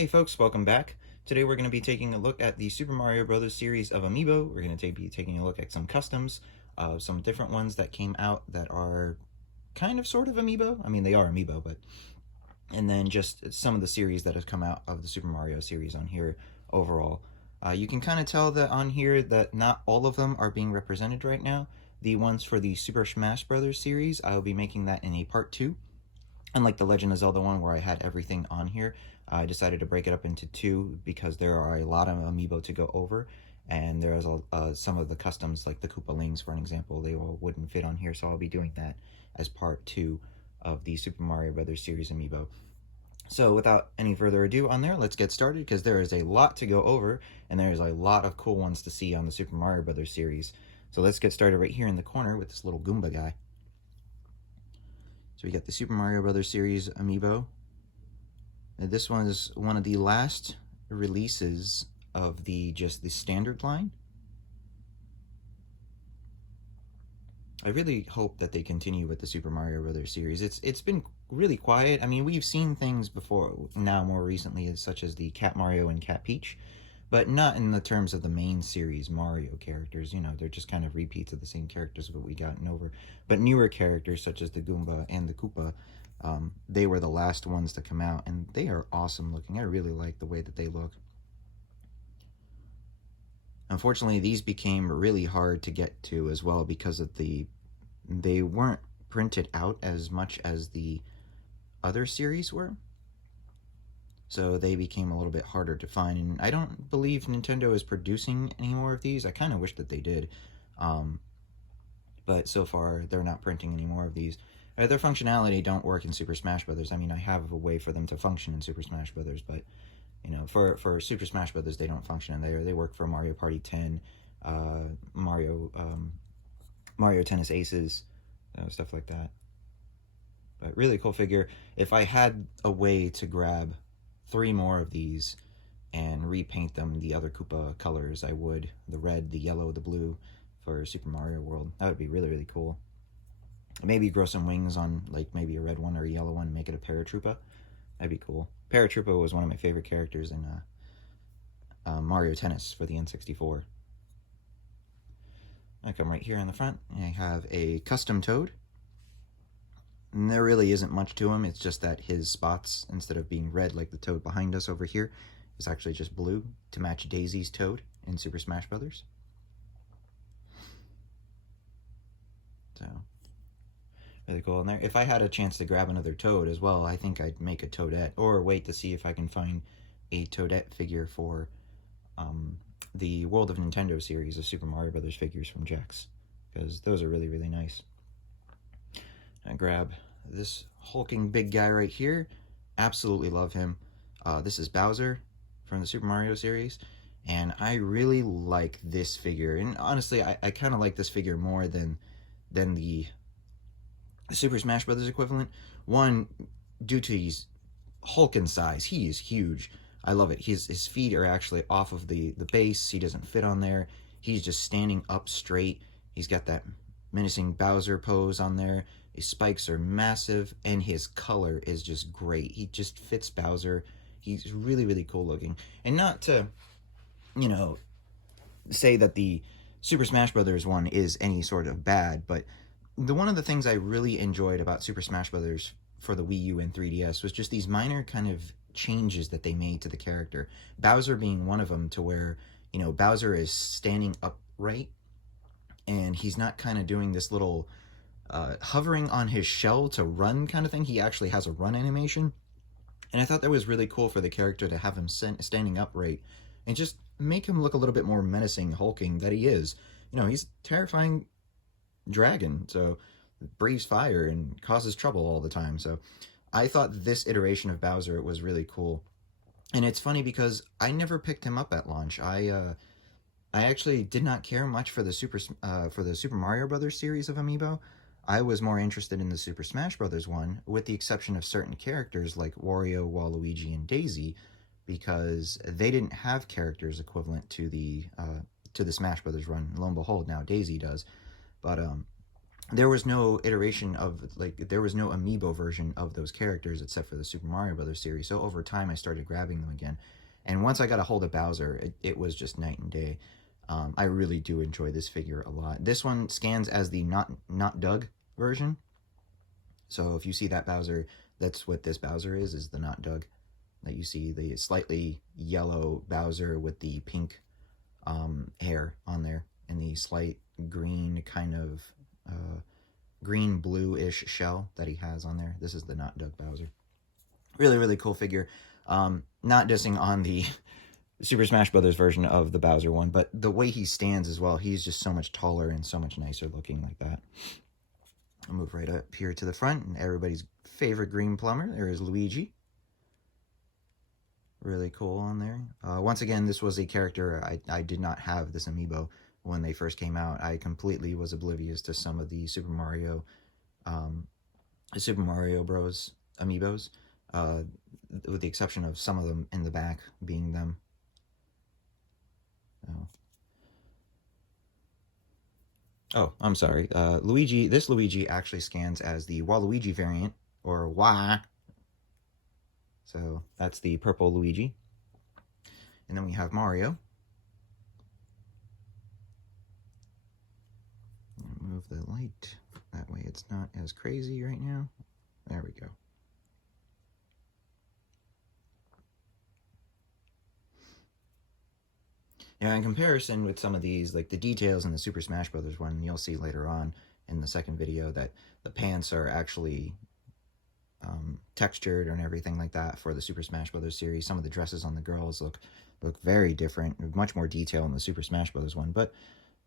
Hey folks, welcome back. Today we're going to be taking a look at the Super Mario Bros. Series of Amiibo. We're going to be taking a look at some customs, some different ones that came out that are kind of sort of Amiibo. I mean, they are Amiibo, but... And then just some of the series that have come out of the Super Mario series on here overall. You can kind of tell that on here that not all of them are being represented right now. The ones for the Super Smash Bros. Series, I will be making that in a part 2. Unlike the Legend of Zelda one where I had everything on here, I decided to break it up into 2 because there are a lot of amiibo to go over, and there's some of the customs, like the Koopalings, for an example, they wouldn't fit on here, so I'll be doing that as part 2 of the Super Mario Bros. Series amiibo. So without any further ado on there, let's get started, because there is a lot to go over, and there's a lot of cool ones to see on the Super Mario Bros. Series. So let's get started right here in the corner with this little Goomba guy. So we got the Super Mario Bros. Series amiibo. This one is one of the last releases of the standard line. I really hope that they continue with the Super Mario Bros. Series. It's been really quiet. I mean, we've seen things before now more recently, such as the Cat Mario and Cat Peach, but not in the terms of the main series Mario characters. You know, they're just kind of repeats of the same characters of what we gotten over. But newer characters such as the Goomba and the Koopa, they were the last ones to come out, and they are awesome looking. I really like the way that they look. Unfortunately, these became really hard to get to as well because of they weren't printed out as much as the other series were. So they became a little bit harder to find, and I don't believe Nintendo is producing any more of these. I kind of wish that they did, but so far they're not printing any more of these. Their functionality don't work in Super Smash Brothers. I mean, I have a way for them to function in Super Smash Brothers, but you know, for Super Smash Brothers, they don't function in there. They work for Mario Party 10, Mario Tennis Aces, stuff like that. But really cool figure. If I had a way to grab 3 more of these and repaint them the other Koopa colors, I would. The red, the yellow, the blue for Super Mario World. That would be really, really cool. Maybe grow some wings on, like, maybe a red one or a yellow one and make it a Paratroopa. That'd be cool. Paratroopa was one of my favorite characters in Mario Tennis for the N64. I come right here on the front, and I have a custom Toad. And there really isn't much to him, it's just that his spots, instead of being red like the Toad behind us over here, is actually just blue to match Daisy's Toad in Super Smash Brothers. So, really cool in there. If I had a chance to grab another Toad as well, I think I'd make a Toadette, or wait to see if I can find a Toadette figure for the World of Nintendo series of Super Mario Brothers figures from Jax, because those are really, really nice. I grab this hulking big guy right here. Absolutely love him. This is Bowser from the Super Mario series, and I really like this figure. And honestly, I kind of like this figure more than the Super Smash Brothers equivalent. One, due to his hulking size, he is huge. I love it. His feet are actually off of the base. He doesn't fit on there. He's just standing up straight. He's got that menacing Bowser pose on there. His spikes are massive, and his color is just great. He just fits Bowser. He's really, really cool looking. And not to, you know, say that the Super Smash Brothers one is any sort of bad, but one of the things I really enjoyed about Super Smash Brothers for the Wii U and 3DS was just these minor kind of changes that they made to the character. Bowser being one of them, to where, you know, Bowser is standing upright, and he's not kind of doing this little hovering on his shell to run kind of thing. He actually has a run animation, and I thought that was really cool for the character to have him standing upright and just make him look a little bit more menacing, hulking that he is. You know, he's a terrifying dragon, so breathes fire and causes trouble all the time. So I thought this iteration of Bowser was really cool. And it's funny because I never picked him up at launch. I actually did not care much for the Super Mario Brothers series of Amiibo. I was more interested in the Super Smash Brothers one, with the exception of certain characters like Wario, Waluigi, and Daisy, because they didn't have characters equivalent to the Smash Brothers run. Lo and behold, now Daisy does. But there was no iteration of, like, there was no amiibo version of those characters except for the Super Mario Brothers series. So over time, I started grabbing them again. And once I got a hold of Bowser, it was just night and day. I really do enjoy this figure a lot. This one scans as the not Doug version. So if you see that Bowser, that's what this Bowser is the not Doug. That you see the slightly yellow Bowser with the pink hair on there and the slight green kind of green blue-ish shell that he has on there. This is the not Doug Bowser. Really, really cool figure. Not dissing on the Super Smash Brothers version of the Bowser one, but the way he stands as well, he's just so much taller and so much nicer looking like that. I'll move right up here to the front, and everybody's favorite green plumber. There is Luigi. Really cool on there. Once again, this was a character I did not have this amiibo when they first came out. I completely was oblivious to some of the Super Mario Bros. Amiibos, with the exception of some of them in the back being them. Oh, I'm sorry. Luigi, this Luigi actually scans as the Waluigi variant, or Wah. So that's the purple Luigi. And then we have Mario. Move the light. That way it's not as crazy right now. There we go. Yeah, in comparison with some of these, like the details in the Super Smash Brothers one, you'll see later on in the second video that the pants are actually textured and everything like that for the Super Smash Brothers series. Some of the dresses on the girls look very different, much more detail in the Super Smash Brothers one, but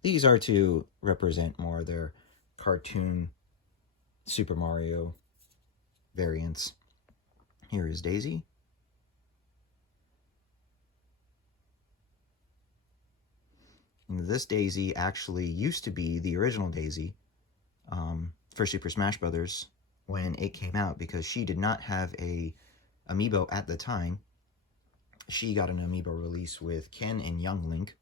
these are to represent more their cartoon Super Mario variants. Here is Daisy. And this Daisy actually used to be the original Daisy for Super Smash Brothers when it came out, because she did not have a amiibo at the time. She got an amiibo release with Ken and Young Link.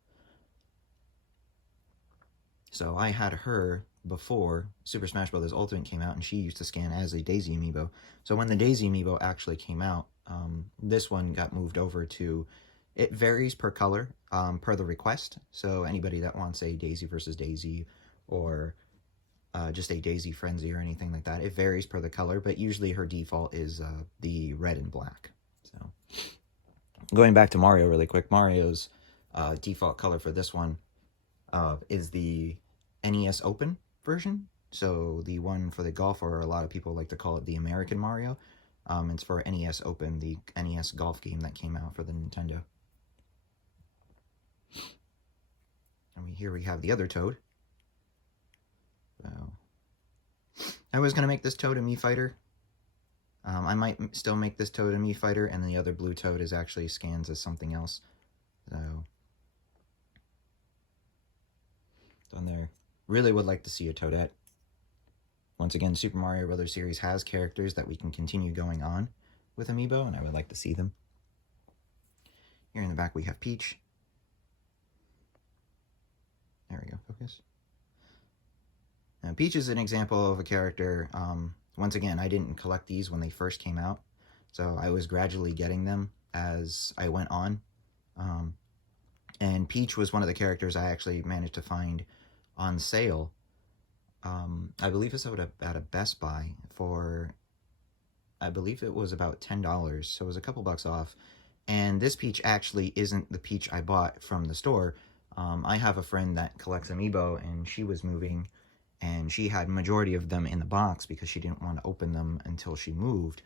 So I had her before Super Smash Bros. Ultimate came out, and she used to scan as a Daisy amiibo. So when the Daisy amiibo actually came out, this one got moved over to, it varies per color, per the request. So anybody that wants a Daisy versus Daisy, or just a Daisy Frenzy or anything like that, it varies per the color, but usually her default is the red and black. So going back to Mario really quick, Mario's default color for this one is the NES Open version. So the one for the golf, or a lot of people like to call it the American Mario. It's for NES Open, the NES golf game that came out for the Nintendo. And here we have the other Toad. So I was going to make this Toad a Mii Fighter. I might still make this Toad a Mii Fighter, and the other blue Toad is actually scans as something else. So on there. Really would like to see a Toadette. Once again, Super Mario Brothers series has characters that we can continue going on with Amiibo, and I would like to see them. Here in the back we have Peach. There we go, focus. Now, Peach is an example of a character. Once again, I didn't collect these when they first came out, so I was gradually getting them as I went on. And Peach was one of the characters I actually managed to find on sale. I believe it's at a Best Buy for, I believe it was about $10, so it was a couple bucks off. And this Peach actually isn't the Peach I bought from the store. I have a friend that collects Amiibo, and she was moving, and she had majority of them in the box because she didn't want to open them until she moved.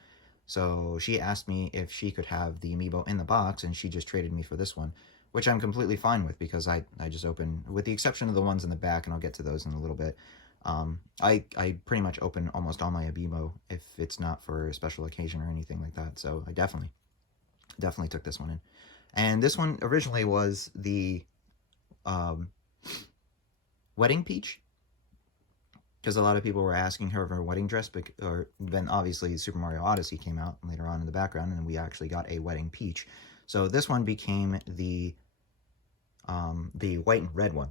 So she asked me if she could have the Amiibo in the box, and she just traded me for this one, which I'm completely fine with, because I just open, with the exception of the ones in the back, and I'll get to those in a little bit. I pretty much open almost all my Amiibo if it's not for a special occasion or anything like that. So I definitely took this one in. And this one originally was the wedding Peach, because a lot of people were asking her of her wedding dress, or then obviously Super Mario Odyssey came out later on in the background, and we actually got a wedding Peach. So this one became the white and red one.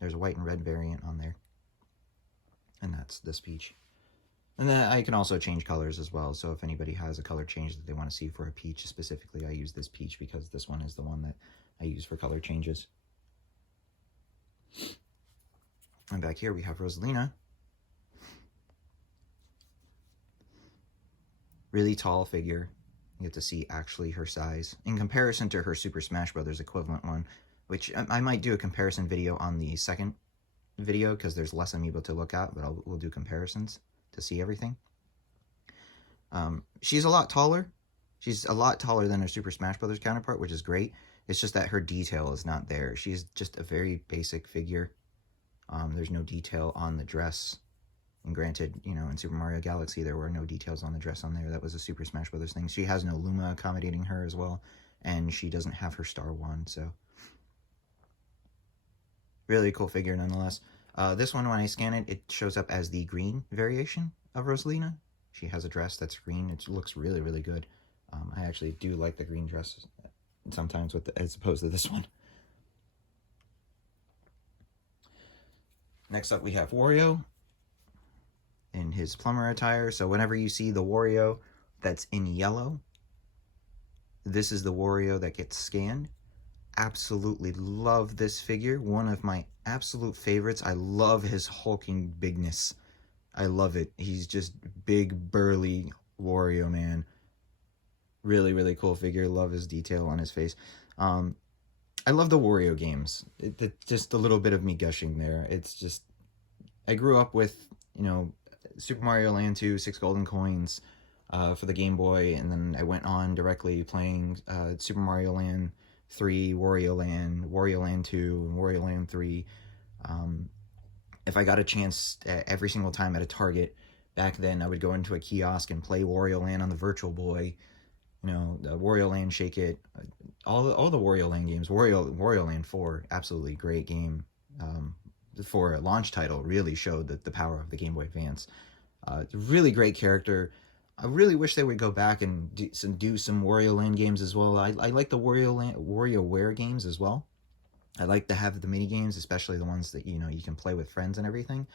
There's a white and red variant on there. And that's this peach. And then I can also change colors as well. So if anybody has a color change that they want to see for a peach specifically, I use this peach because this one is the one that I use for color changes. And back here we have Rosalina. Really tall figure. You get to see actually her size in comparison to her Super Smash Bros. Equivalent one, which I might do a comparison video on the second video because there's less Amiibo to look at, but we'll do comparisons to see everything. She's a lot taller. She's a lot taller than her Super Smash Bros. Counterpart, which is great. It's just that her detail is not there. She's just a very basic figure. There's no detail on the dress. And granted, you know, in Super Mario Galaxy, there were no details on the dress on there. That was a Super Smash Bros. Thing. She has no Luma accommodating her as well. And she doesn't have her Star Wand, so... Really cool figure, nonetheless. This one, when I scan it, it shows up as the green variation of Rosalina. She has a dress that's green. It looks really, really good. I actually do like the green dress sometimes as opposed to this one. Next up, we have Wario in his plumber attire. So whenever you see the Wario that's in yellow, this is the Wario that gets scanned. Absolutely love this figure. One of my absolute favorites. I love his hulking bigness. I love it. He's just big, burly Wario, man. Really, really cool figure. Love his detail on his face. I love the Wario games. Just a little bit of me gushing there. It's just... I grew up with, you know, Super Mario Land 2, 6 golden coins for the Game Boy, and then I went on directly playing Super Mario Land 3, Wario Land 2, and Wario Land 3. If I got a chance every single time at a Target, back then I would go into a kiosk and play Wario Land on the Virtual Boy. You know, Wario Land Shake It, all the Wario Land games. Wario Land 4, absolutely great game. For a launch title, really showed the power of the Game Boy Advance. Really great character. I really wish they would go back and do some Wario Land games as well. I like the WarioWare games as well. I like to have the mini games, especially the ones that, you know, you can play with friends and everything.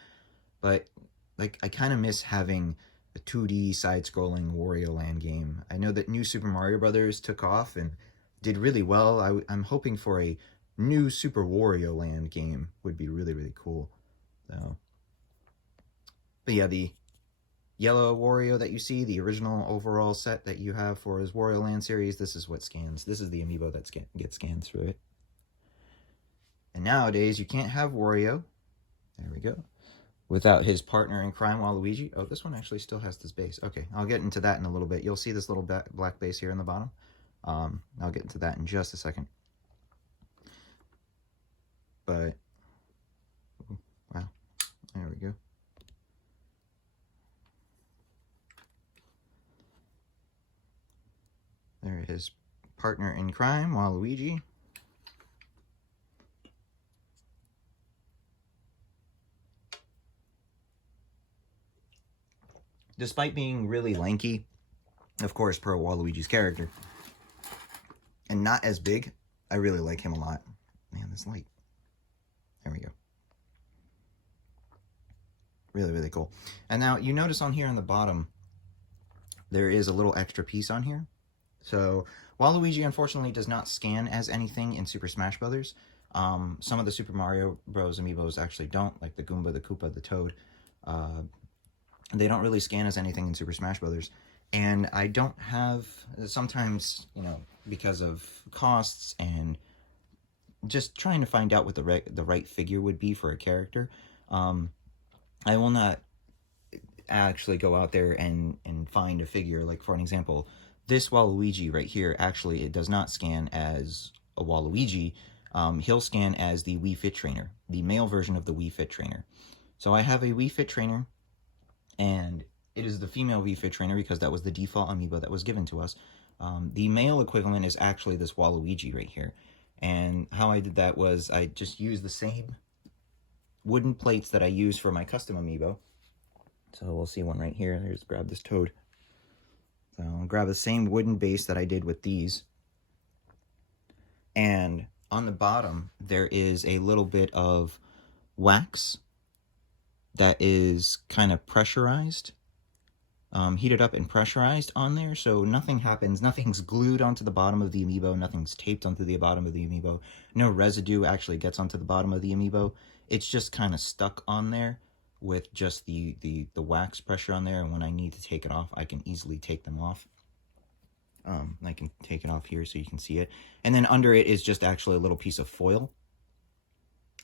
But like, I kind of miss having a 2D side-scrolling Wario Land game. I know that New Super Mario Bros. Took off and did really well. I'm hoping for a new Super Wario Land game. Would be really, really cool. So, but yeah, the yellow Wario that you see, the original overall set that you have for his Wario Land series, this is what scans. This is the Amiibo that gets scanned through it. And nowadays, you can't have Wario, there we go, without his partner in crime, Waluigi. Oh, this one actually still has this base. Okay, I'll get into that in a little bit. You'll see this little black base here in the bottom. I'll get into that in just a second. But, wow, there we go. There is partner in crime, Waluigi. Despite being really lanky, of course, per Waluigi's character, and not as big, I really like him a lot. Man, this light. There we go. Really, really cool. And now, you notice on here on the bottom, there is a little extra piece on here. So, Waluigi, unfortunately, does not scan as anything in Super Smash Bros. Some of the Super Mario Bros. Amiibos actually don't, like the Goomba, the Koopa, the Toad. They don't really scan as anything in Super Smash Bros. And I don't have, sometimes, you know, because of costs and just trying to find out what the right figure would be for a character, I will not actually go out there and find a figure. Like, for an example, this Waluigi right here, actually, it does not scan as a Waluigi. He'll scan as the Wii Fit Trainer, the male version of the Wii Fit Trainer. So I have a Wii Fit Trainer, and it is the female Wii Fit Trainer because that was the default Amiibo that was given to us. The male equivalent is actually this Waluigi right here. And how I did that was I just used the same wooden plates that I use for my custom Amiibo. So we'll see one right here. Let's grab this Toad. So I'll grab the same wooden base that I did with these. And on the bottom, there is a little bit of wax that is kind of pressurized, heated up and pressurized on there, so nothing happens. Nothing's glued onto the bottom of the Amiibo. Nothing's taped onto the bottom of the Amiibo. No residue actually gets onto the bottom of the Amiibo. It's just kind of stuck on there with just the wax pressure on there, and when I need to take it off, I can easily take them off. I can take it off here so you can see it. And then under it is just actually a little piece of foil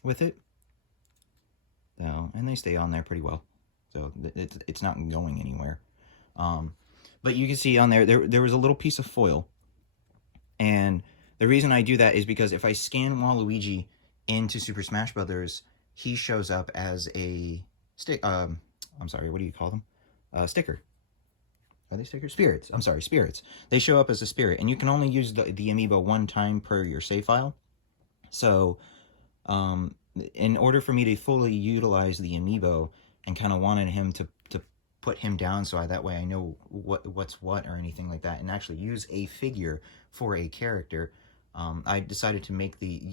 with it. So, and they stay on there pretty well. So it's not going anywhere. But you can see on there was a little piece of foil. And the reason I do that is because if I scan Waluigi into Super Smash Brothers, he shows up as a I'm sorry, what do you call them? Sticker. Are they stickers? Spirits. I'm sorry, spirits. They show up as a spirit, and you can only use the Amiibo one time per your save file. So, in order for me to fully utilize the Amiibo, and kind of wanted him to put him down, so that way I know what's what or anything like that, and actually use a figure for a character, I decided to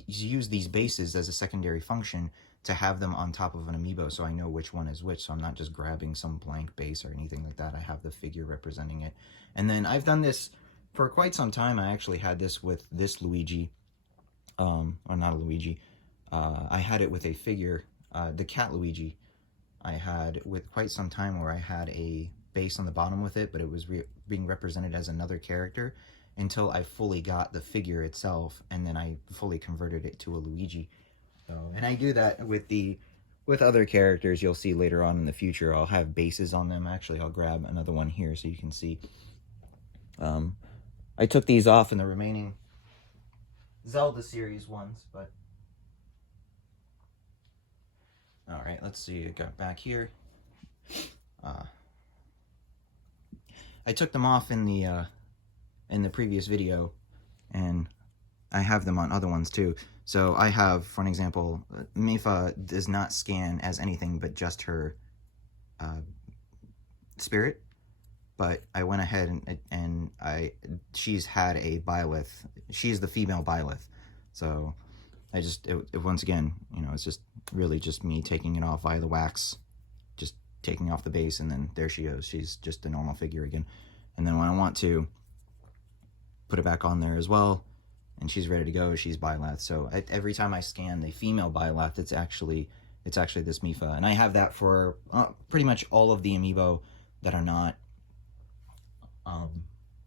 use these bases as a secondary function to have them on top of an Amiibo, so I know which one is which, so I'm not just grabbing some blank base or anything like that. I have the figure representing it. And then I've done this for quite some time. I actually had this with this Luigi, or not a Luigi. I had it with a figure, the cat Luigi. I had with quite some time where I had a base on the bottom with it, but it was being represented as another character until I fully got the figure itself, and then I fully converted it to a Luigi. So, and I do that with other characters. You'll see later on in the future, I'll have bases on them. Actually, I'll grab another one here so you can see. I took these off in the remaining Zelda series ones, but all right, let's see. I got back here. I took them off in the previous video, and I have them on other ones too. So I have, for an example, Mifa does not scan as anything but just her spirit. But I went ahead and she's had a Byleth. She's the female Byleth. So I just, once again, you know, it's just really just me taking it off via the wax, just taking off the base, and then there she goes. She's just a normal figure again. And then when I want to put it back on there as well, and she's ready to go, she's Byleth. So every time I scan the female Byleth, it's actually this Mifa. And I have that for pretty much all of the Amiibo that are not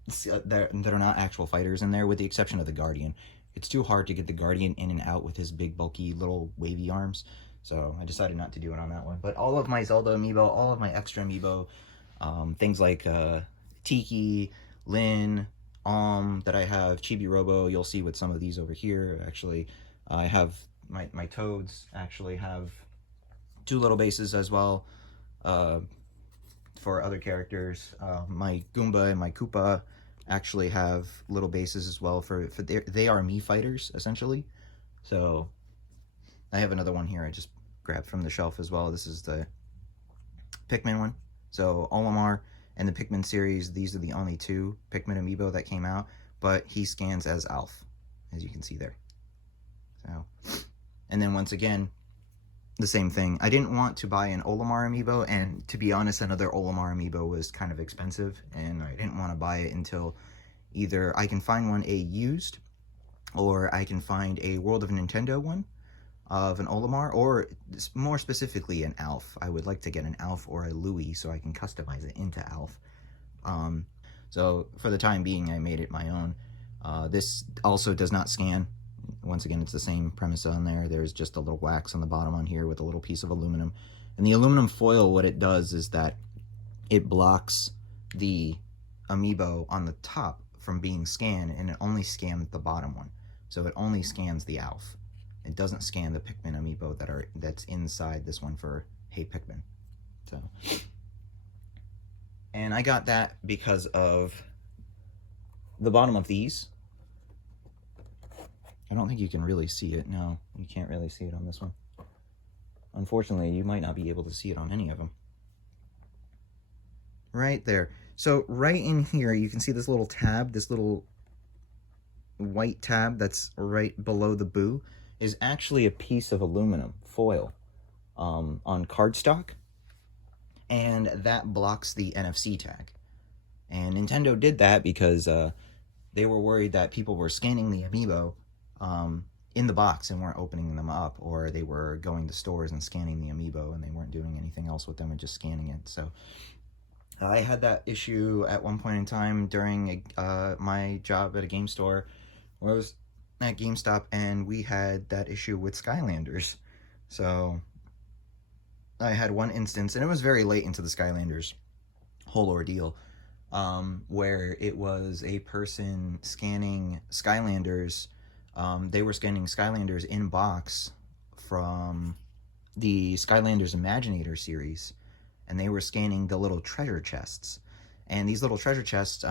that are not actual fighters in there, with the exception of the Guardian. It's too hard to get the Guardian in and out with his big, bulky, little wavy arms. So I decided not to do it on that one. But all of my Zelda Amiibo, all of my extra Amiibo, things like Tiki, Lin, that I have, Chibi Robo, you'll see with some of these over here. Actually, I have my Toads actually have 2 little bases as well for other characters. My Goomba and my Koopa actually have little bases as well for they are Mii fighters essentially. So I have another one here I just grabbed from the shelf as well. This is the Pikmin one. So Olimar and the Pikmin series, these are the only 2 Pikmin Amiibo that came out, but he scans as Alf, as you can see there. So, and then once again, the same thing. I didn't want to buy an Olimar Amiibo, and to be honest, another Olimar Amiibo was kind of expensive, and I didn't want to buy it until either I can find one used, or I can find a World of Nintendo one of an Olimar, or more specifically an Alf. I would like to get an Alf or a Louie so I can customize it into Alf. So for the time being, I made it my own. This also does not scan. Once again, it's the same premise on there. There's just a little wax on the bottom on here with a little piece of aluminum. And the aluminum foil, what it does is that it blocks the Amiibo on the top from being scanned, and it only scans the bottom one. So it only scans the Alf. It doesn't scan the Pikmin Amiibo that's inside this one for Hey Pikmin. So, and I got that because of the bottom of these. I don't think you can really see it. No, you can't really see it on this one. Unfortunately, you might not be able to see it on any of them. Right there. So right in here, you can see this little tab, this little white tab that's right below the boo, is actually a piece of aluminum foil on cardstock. and that blocks the NFC tag. And Nintendo did that because they were worried that people were scanning the Amiibo in the box and weren't opening them up, or they were going to stores and scanning the Amiibo and they weren't doing anything else with them and just scanning it. So I had that issue at one point in time during my job at a game store where I was at GameStop, and we had that issue with Skylanders. So I had one instance, and it was very late into the Skylanders whole ordeal, where it was a person scanning Skylanders. They were scanning Skylanders in box from the Skylanders Imaginator series, and they were scanning the little treasure chests. And these little treasure chests,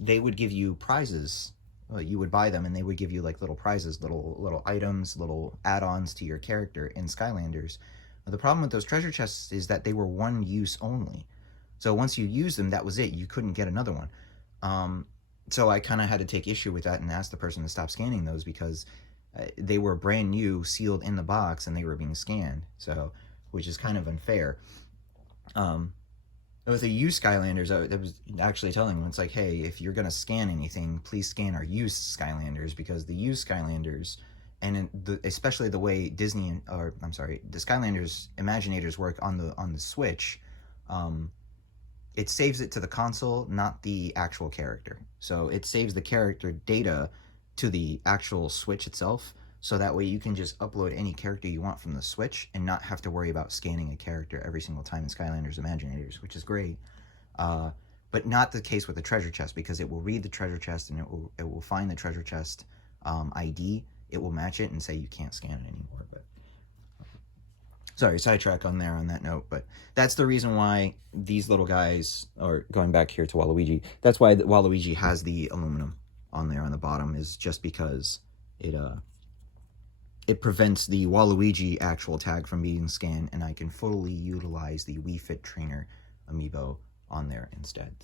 they would give you prizes. You would buy them, and they would give you like little prizes, little items, little add-ons to your character in Skylanders. The problem with those treasure chests is that they were one use only. So once you use them, that was it. You couldn't get another one. So I kind of had to take issue with that and ask the person to stop scanning those, because they were brand new, sealed in the box, and they were being scanned. So, which is kind of unfair. With the used Skylanders, I was actually telling them, it's like, hey, if you're going to scan anything, please scan our used Skylanders, because the used Skylanders, and especially the way the Skylanders Imaginators work on the Switch, it saves it to the console, not the actual character. So it saves the character data to the actual Switch itself, so that way you can just upload any character you want from the Switch and not have to worry about scanning a character every single time in Skylanders Imaginators, which is great. But not the case with the treasure chest, because it will read the treasure chest and it will find the treasure chest ID. It will match it and say you can't scan it anymore. But sorry, sidetrack on that note. But that's the reason why these little guys, or going back here to Waluigi, that's why Waluigi has the aluminum on there on the bottom, is just because it prevents the Waluigi actual tag from being scanned, and I can fully utilize the Wii Fit Trainer Amiibo on there instead.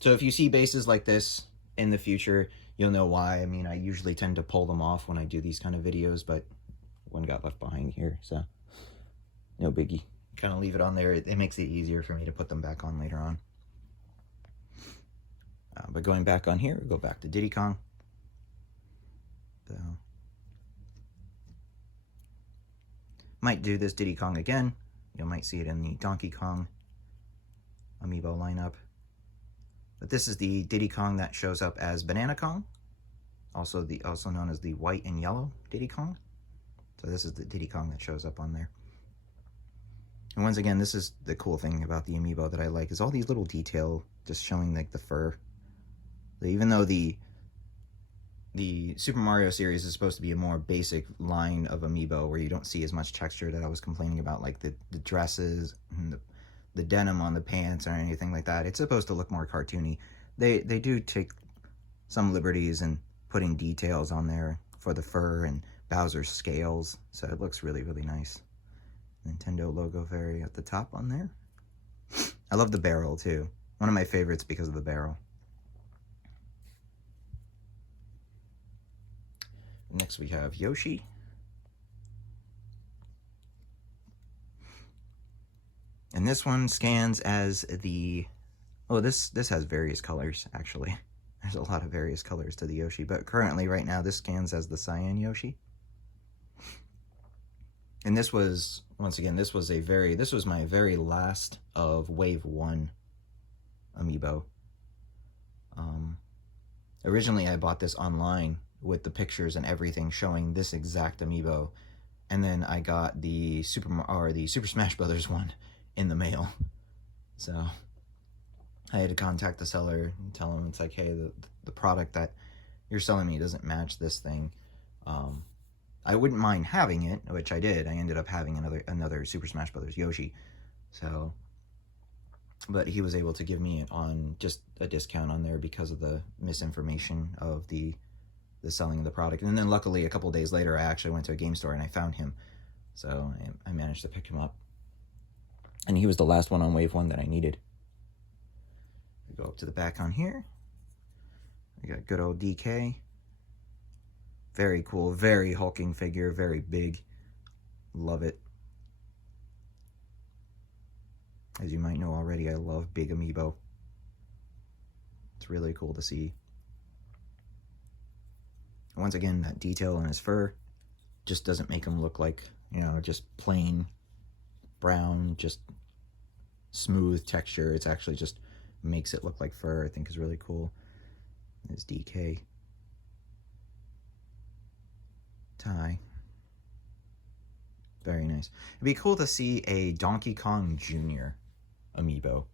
So if you see bases like this in the future, you'll know why. I mean, I usually tend to pull them off when I do these kind of videos, but one got left behind here, so no biggie. Kind of leave it on there. It makes it easier for me to put them back on later on. But going back on here, we go back to Diddy Kong. So might do this Diddy Kong again. You might see it in the Donkey Kong Amiibo lineup. But this is the Diddy Kong that shows up as Banana Kong, also known as the white and yellow Diddy Kong. So this is the Diddy Kong that shows up on there. And once again, this is the cool thing about the Amiibo that I like, is all these little detail just showing like the fur. Even though the Super Mario series is supposed to be a more basic line of Amiibo where you don't see as much texture that I was complaining about, like the dresses and the denim on the pants or anything like that. It's supposed to look more cartoony. They do take some liberties in putting details on there for the fur and Bowser's scales, so it looks really, really nice. Nintendo logo very at the top on there. I love the barrel too. One of my favorites because of the barrel. Next we have Yoshi. And this one scans as the... Oh, this has various colors, actually. There's a lot of various colors to the Yoshi, but currently, right now, this scans as the Cyan Yoshi. And this was, once again, this was my very last of Wave 1 Amiibo. Originally, I bought this online with the pictures and everything showing this exact Amiibo, and then I got the Super Smash Brothers one in the mail. So I had to contact the seller and tell him, it's like, hey, the product that you're selling me doesn't match this thing. I wouldn't mind having it, which I did. I ended up having another Super Smash Brothers Yoshi. So, but he was able to give me it on just a discount on there because of the misinformation of the selling of the product. And then luckily a couple days later I actually went to a game store and I found him. So I managed to pick him up. And he was the last one on Wave 1 that I needed. We go up to the back on here. We got good old DK. Very cool, very hulking figure, very big. Love it. As you might know already, I love big Amiibo. It's really cool to see. Once again, that detail on his fur just doesn't make him look like, you know, just plain brown, just smooth texture. It's actually just makes it look like fur. I think is really cool. His DK tie. Very nice. It'd be cool to see a Donkey Kong Jr. Amiibo.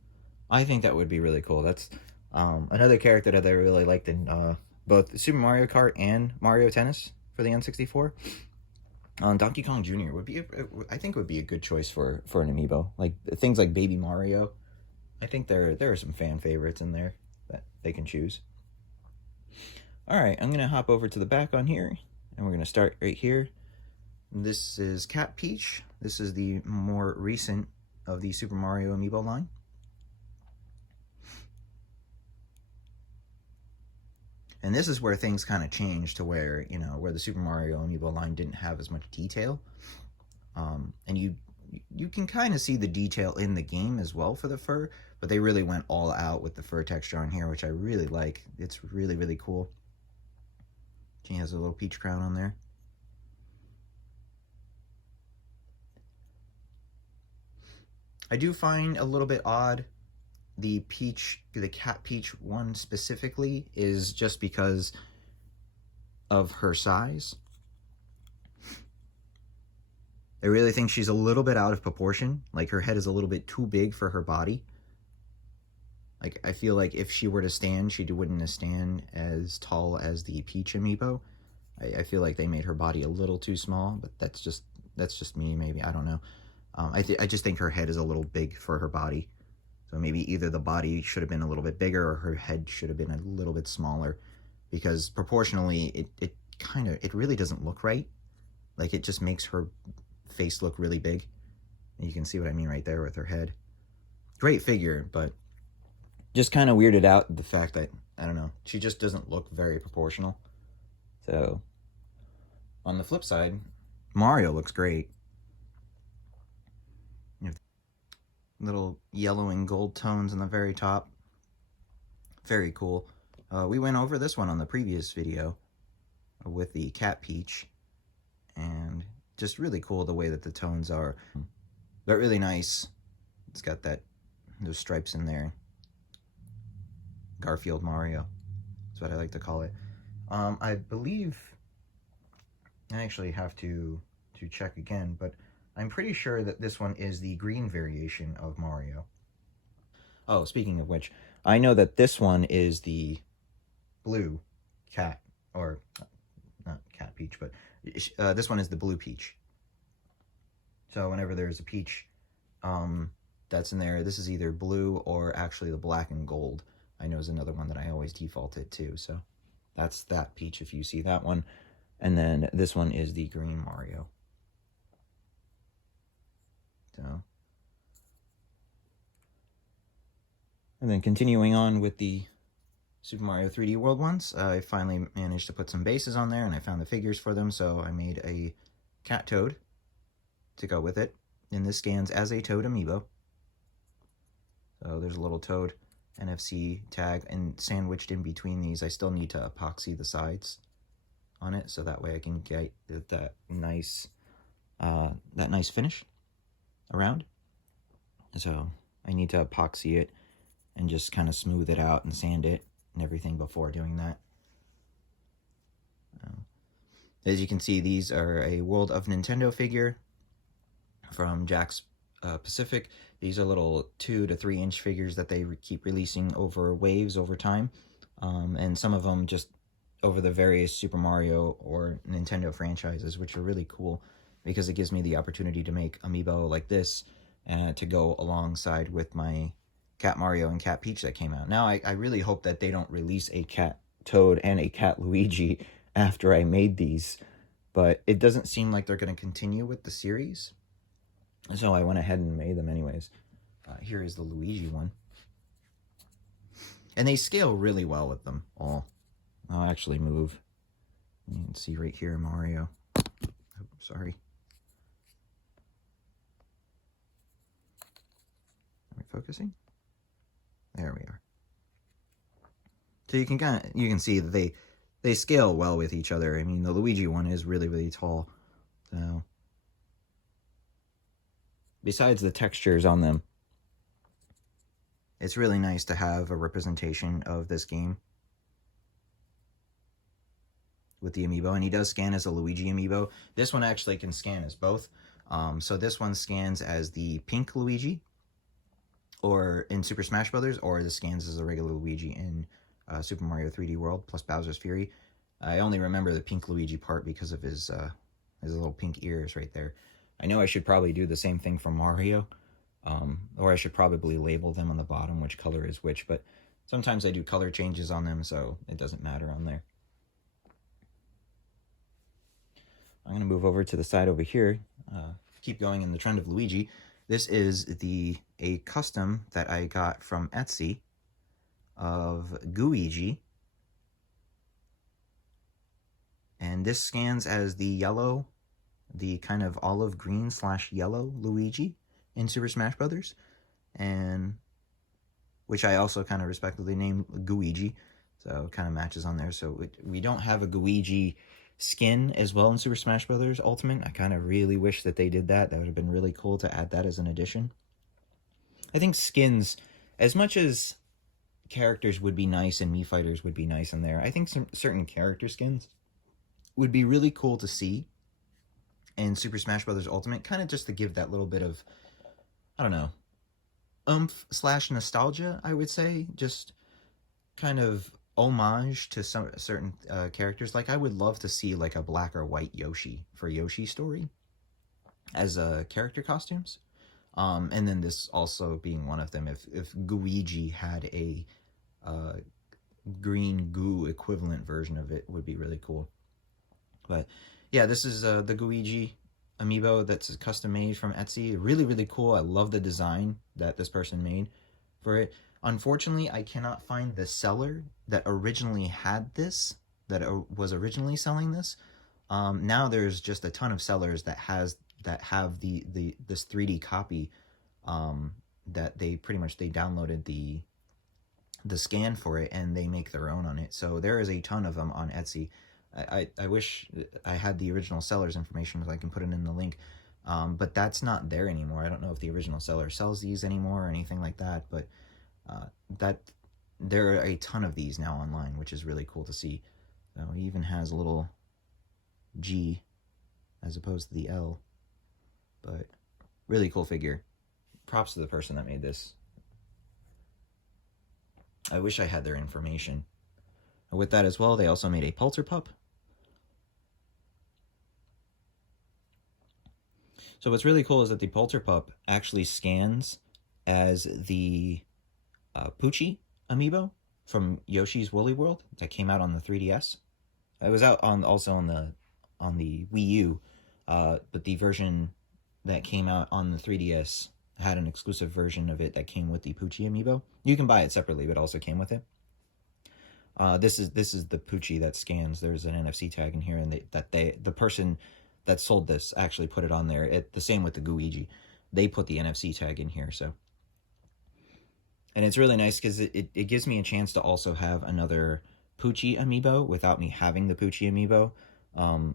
I think that would be really cool. That's another character that I really liked in both Super Mario Kart and Mario Tennis for the N64. Donkey Kong Jr. would be, I think, would be a good choice for an Amiibo. Like things like Baby Mario. I think there are some fan favorites in there that they can choose. All right, I'm gonna hop over to the back on here, and we're gonna start right here. This is Cat Peach. This is the more recent of the Super Mario Amiibo line. And this is where things kind of changed to where, you know, where the Super Mario Amiibo line didn't have as much detail. And you can kind of see the detail in the game as well for the fur, but they really went all out with the fur texture on here, which I really like. It's really, really cool. She has a little peach crown on there. I do find a little bit odd the Cat Peach one specifically is just because of her size. I really think she's a little bit out of proportion. Like her head is a little bit too big for her body. Like I feel like if she were to stand, she wouldn't stand as tall as the Peach Amiibo. I feel like they made her body a little too small, but that's just me. Maybe I don't know. I just think her head is a little big for her body. So maybe either the body should have been a little bit bigger or her head should have been a little bit smaller, because proportionally it really doesn't look right. Like it just makes her face look really big. And you can see what I mean right there with her head. Great figure, but just kind of weirded out the fact that, I don't know, she just doesn't look very proportional. So on the flip side, Mario looks great. Little yellow and gold tones in the very top. Very cool. We went over this one on the previous video with the Cat Peach, and just really cool the way that the tones are. But really nice. It's got those stripes in there. Garfield Mario. That's what I like to call it. I believe I actually have to check again, but I'm pretty sure that this one is the green variation of Mario. Oh, speaking of which, I know that this one is the blue cat, or not Cat Peach, but this one is the blue Peach. So whenever there's a peach that's in there, this is either blue or actually the black and gold. I know is another one that I always default it to. So that's that Peach if you see that one. And then this one is the green Mario. So, and then continuing on with the Super Mario 3D World ones, I finally managed to put some bases on there, and I found the figures for them, so I made a Cat Toad to go with it. And this scans as a Toad Amiibo. So there's a little Toad NFC tag, and sandwiched in between these, I still need to epoxy the sides on it, so that way I can get that nice finish around. So I need to epoxy it and just kind of smooth it out and sand it and everything before doing that. As you can see, these are a World of Nintendo figure from Jakks Pacific. These are little 2 to 3 inch figures that they keep releasing over waves over time, and some of them just over the various Super Mario or Nintendo franchises, which are really cool because it gives me the opportunity to make Amiibo like this to go alongside with my Cat Mario and Cat Peach that came out. Now, I really hope that they don't release a Cat Toad and a Cat Luigi after I made these, but it doesn't seem like they're going to continue with the series, so I went ahead and made them anyways. Here is the Luigi one. And they scale really well with them all. I'll actually move. You can see right here Mario. Oh, sorry. focusing? There we are. So you can see that they scale well with each other. I mean, the Luigi one is really, really tall. So besides the textures on them, it's really nice to have a representation of this game with the amiibo. And he does scan as a Luigi amiibo. This one actually can scan as both. So this one scans as the pink Luigi, or in Super Smash Brothers, or this scans as a regular Luigi in Super Mario 3D World plus Bowser's Fury. I only remember the pink Luigi part because of his little pink ears right there. I know I should probably do the same thing for Mario, or I should probably label them on the bottom which color is which, but sometimes I do color changes on them, so it doesn't matter on there. I'm going to move over to the side over here, keep going in the trend of Luigi. This is a custom that I got from Etsy of Luigi. And this scans as the yellow, the kind of olive green / yellow Luigi in Super Smash Brothers, and which I also kind of respectively named Luigi, so it kind of matches on there. So we don't have a Luigi skin as well in Super Smash Brothers Ultimate. I kind of really wish that they did that. That would have been really cool to add that as an addition. I think skins, as much as characters would be nice and Mii Fighters would be nice in there, I think some certain character skins would be really cool to see in Super Smash Brothers Ultimate, kind of just to give that little bit of, I don't know, oomph / nostalgia, I would say. Just kind of homage to some certain characters. Like, I would love to see like a black or white Yoshi for Yoshi Story as character costumes. And then this also being one of them. If Luigi had a green goo equivalent version of it, would be really cool. But yeah, this is the Luigi amiibo that's custom made from Etsy. Really, really cool. I love the design that this person made for it. Unfortunately, I cannot find the seller that originally had this, that was originally selling this. Now there's just a ton of sellers that have this 3D copy, that they downloaded the scan for it and they make their own on it. So there is a ton of them on Etsy. I wish I had the original seller's information, so I can put it in the link. But that's not there anymore. I don't know if the original seller sells these anymore or anything like that, but that there are a ton of these now online, which is really cool to see. So he even has a little G as opposed to the L, but really cool figure. Props to the person that made this. I wish I had their information. With that as well, they also made a Poulter Pup. So what's really cool is that the Poulter Pup actually scans as the Poochie amiibo from Yoshi's Woolly World that came out on the 3DS. It was out also on the Wii U, but the version that came out on the 3DS had an exclusive version of it that came with the Poochie amiibo. You can buy it separately, but it also came with it. This is the Poochie that scans. There's an NFC tag in here, and the person that sold this actually put it on there. The same with the Luigi. They put the NFC tag in here, so. And it's really nice because it gives me a chance to also have another Poochie amiibo without me having the Poochie amiibo.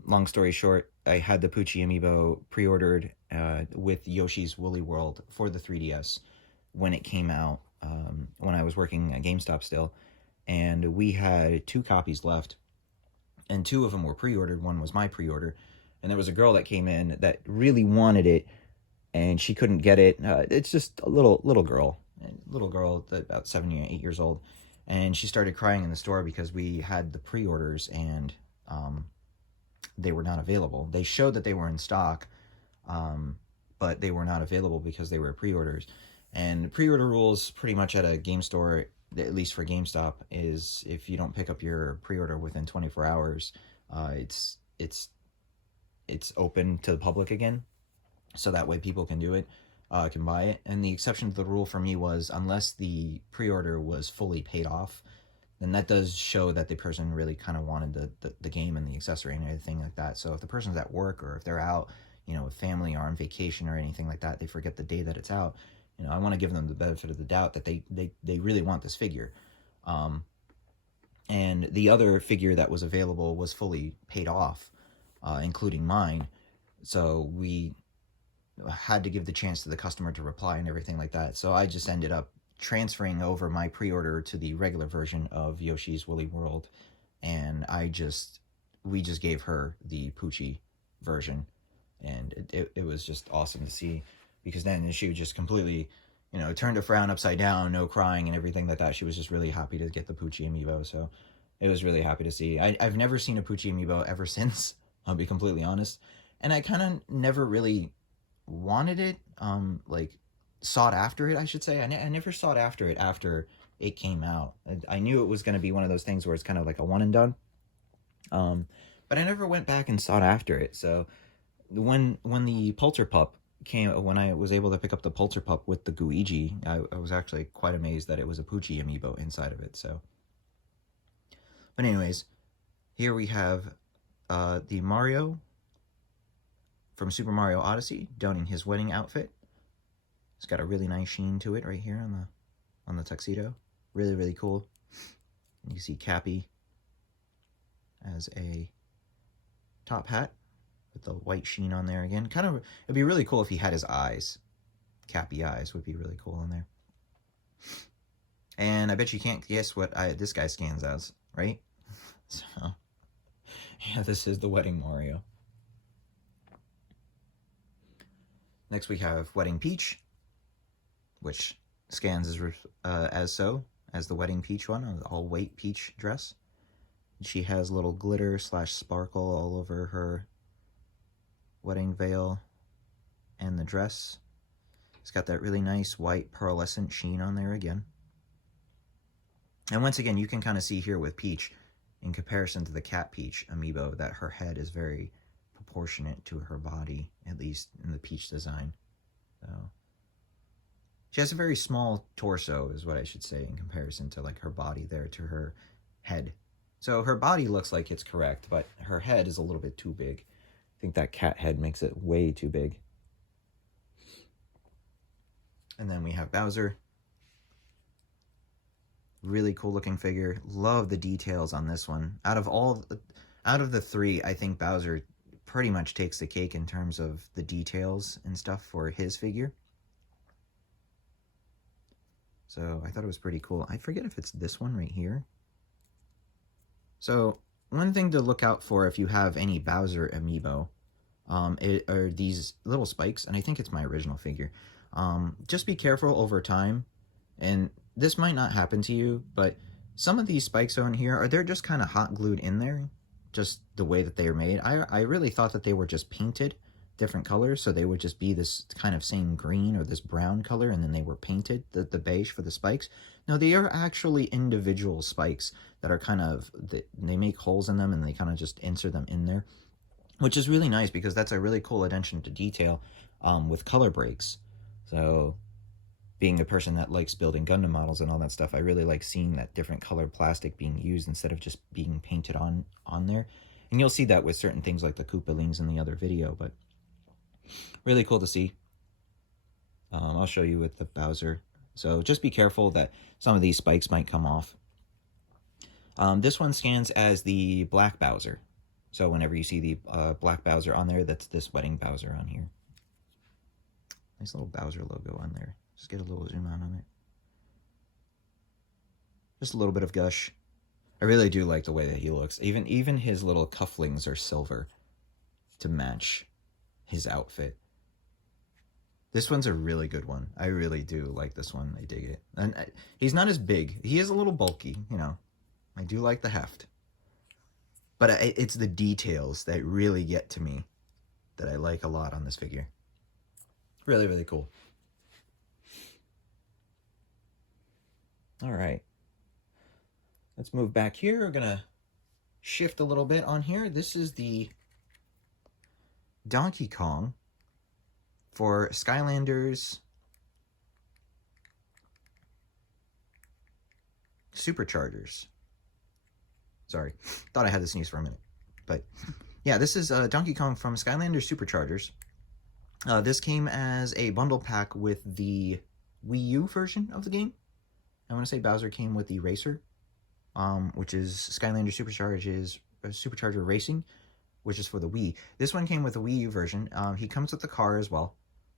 Long story short, I had the Poochie amiibo pre-ordered with Yoshi's Woolly World for the 3DS when it came out, when I was working at GameStop still. And we had 2 copies left, and 2 of them were pre-ordered. One was my pre-order, and there was a girl that came in that really wanted it, and she couldn't get it. It's just a little girl about 7 or 8 years old, and she started crying in the store because we had the pre-orders and they were not available. They showed that they were in stock, but they were not available because they were pre-orders. And pre-order rules pretty much at a game store, at least for GameStop, is if you don't pick up your pre-order within 24 hours, it's open to the public again, so that way people can do it, can buy it. And the exception to the rule for me was unless the pre-order was fully paid off, then that does show that the person really kind of wanted the game and the accessory and everything like that. So if the person's at work, or if they're out, with family or on vacation or anything like that, they forget the day that it's out, You know, I want to give them the benefit of the doubt that they really want this figure. And the other figure that was available was fully paid off, including mine. So we had to give the chance to the customer to reply and everything like that. So I just ended up transferring over my pre-order to the regular version of Yoshi's Woolly World, and we just gave her the Poochie version, and it was just awesome to see, because then she just completely, you know, turned a frown upside down, no crying and everything like that. She was just really happy to get the Poochie amiibo, so it was really happy to see. I've never seen a Poochie amiibo ever since, I'll be completely honest, and I kind of never really wanted it, like sought after it, I should say. I never sought after it after it came out. I knew it was going to be one of those things where it's kind of like a one and done, but I never went back and sought after it. So when the Poulter Pup came, when I was able to pick up the Poulter Pup with the Luigi, I was actually quite amazed that it was a Poochie amiibo inside of it. So, but anyways, here we have the Mario from Super Mario Odyssey donning his wedding outfit. It's got a really nice sheen to it right here on the tuxedo. Really, really cool. You can see Cappy as a top hat with the white sheen on there again. Kind of, it'd be really cool if he had his eyes. Cappy eyes would be really cool in there. And I bet you can't guess what this guy scans as, right? So, yeah, this is the wedding Mario. Next we have Wedding Peach, which scans as the Wedding Peach one, an all-white peach dress. She has little glitter / sparkle all over her wedding veil and the dress. It's got that really nice white pearlescent sheen on there again. And once again, you can kind of see here with Peach, in comparison to the Cat Peach amiibo, that her head is very proportionate to her body, at least in the Peach design. So she has a very small torso, is what I should say, in comparison to like her body there to her head. So her body looks like it's correct, but her head is a little bit too big. I think that cat head makes it way too big. And then we have Bowser. Really cool looking figure. Love the details on this one. Out of the three, I think Bowser pretty much takes the cake in terms of the details and stuff for his figure. So I thought it was pretty cool. I forget if it's this one right here. So one thing to look out for if you have any Bowser amiibo are these little spikes, and I think it's my original figure. Just be careful over time, and this might not happen to you, but some of these spikes on here, they're just kind of hot glued in there, just the way that they are made. I really thought that they were just painted different colors, so they would just be this kind of same green or this brown color, and then they were painted, the beige for the spikes. No, they are actually individual spikes that are kind of, they make holes in them and they kind of just insert them in there, which is really nice because that's a really cool attention to detail with color breaks. So being a person that likes building Gundam models and all that stuff, I really like seeing that different colored plastic being used instead of just being painted on there. And you'll see that with certain things like the Koopalings in the other video, but really cool to see. I'll show you with the Bowser. So just be careful that some of these spikes might come off. This one scans as the Black Bowser. So whenever you see the Black Bowser on there, that's this Wedding Bowser on here. Nice little Bowser logo on there. Just get a little zoom out on it. Just a little bit of gush. I really do like the way that he looks. Even his little cufflinks are silver to match his outfit. This one's a really good one. I really do like this one. I dig it. And he's not as big. He is a little bulky, you know. I do like the heft. But it's the details that really get to me that I like a lot on this figure. Really, really cool. All right. Let's move back here. We're going to shift a little bit on here. This is the Donkey Kong for Skylanders Superchargers. Sorry, thought I had to sneeze for a minute. But yeah, this is Donkey Kong from Skylanders Superchargers. This came as a bundle pack with the Wii U version of the game. I want to say Bowser came with the Racer, which is Skylanders Supercharger Racing, which is for the Wii. This one came with the Wii U version. He comes with the car as well.